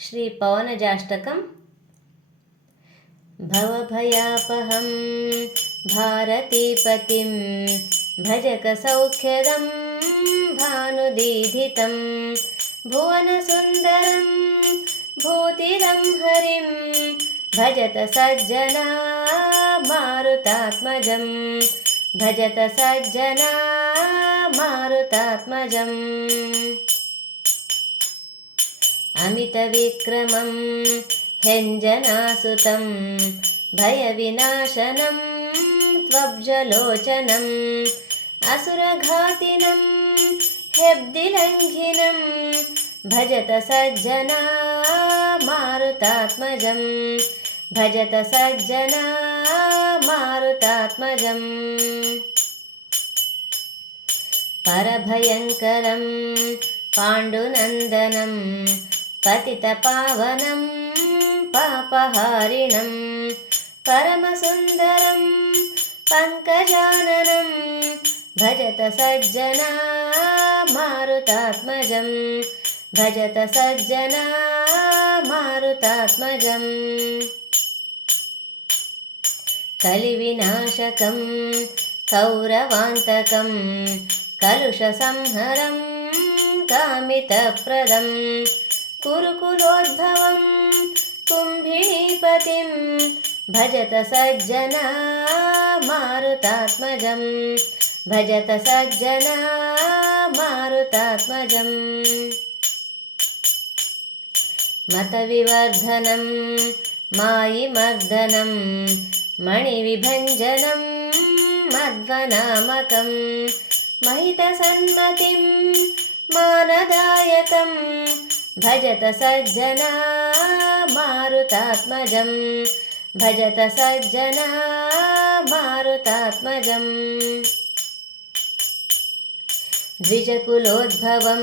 श्रीपवनजाष्टकं भवभयापहं भारतीपतिं भजकसौख्यदं भानुदीधितं भुवनसुन्दरं भूतिदं हरिं भजत सज्जना मारुतात्मजं भजत सज्जना मारुतात्मजम् अमितविक्रमं हेञ्जनासुतं भयविनाशनं त्वब्जलोचनम् असुरघातिनं हेब्दिलङ्घिनं भजत सज्जना मारुतात्मजं भजत सज्जना मारुतात्मजम्। परभयङ्करं पाण्डुनन्दनं पतितपावनं पापहारिणं परमसुन्दरं पङ्कजाननं भजत सज्जना मारुतात्मजं भजत सज्जना मारुतात्मजम् कलिविनाशकं कौरवान्तकं कलुषसंहरं कामितप्रदम् कुरुकुलोद्भवं कुम्भिणीपतिं भजत सज्जना मारुतात्मजं भजत सज्जना मारुतात्मजम् मतविवर्धनं मायिमर्दनं मणिविभञ्जनं मध्वनामकं महितसन्मतिं मानदायकम् भजत सज्जना मारुतात्मजं भजत सज्जना मारुतात्मजम्। द्विजकुलोद्भवं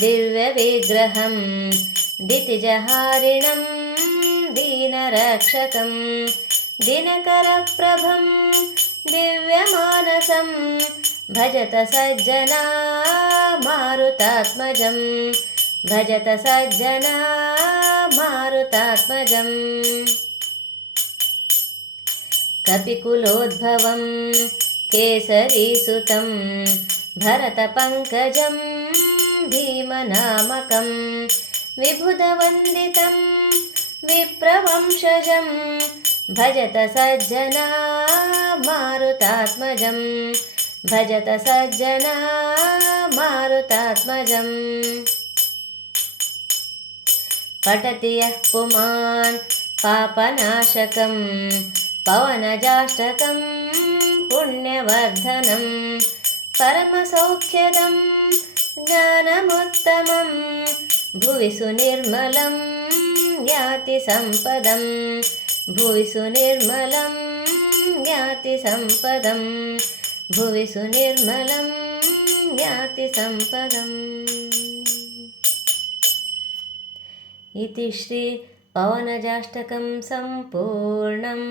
दिव्यविग्रहं दितिजहारिणं दीनरक्षकं दिनकरप्रभं दिव्यमानसं भजत सज्जना मारुतात्मजम् भजत सज्जना मारुतात्मजम्। कपिकुलोद्भवं केसरीसुतं भरतपङ्कजं भीमनामकं विबुधवन्दितं विप्रवंशजं भजत सज्जना मारुतात्मजं भजत सज्जना मारुतात्मजम् पठति यः पुमान् पापनाशकं पवनजाष्टकं पुण्यवर्धनं परमसौख्यदं ज्ञानमुत्तमं भुवि सुनिर्मलं याति सम्पदं भुवि सुनिर्मलं याति सम्पदं भुवि सुनिर्मलं याति सम्पदम् इति श्रीपवनजाष्टकं सम्पूर्णम्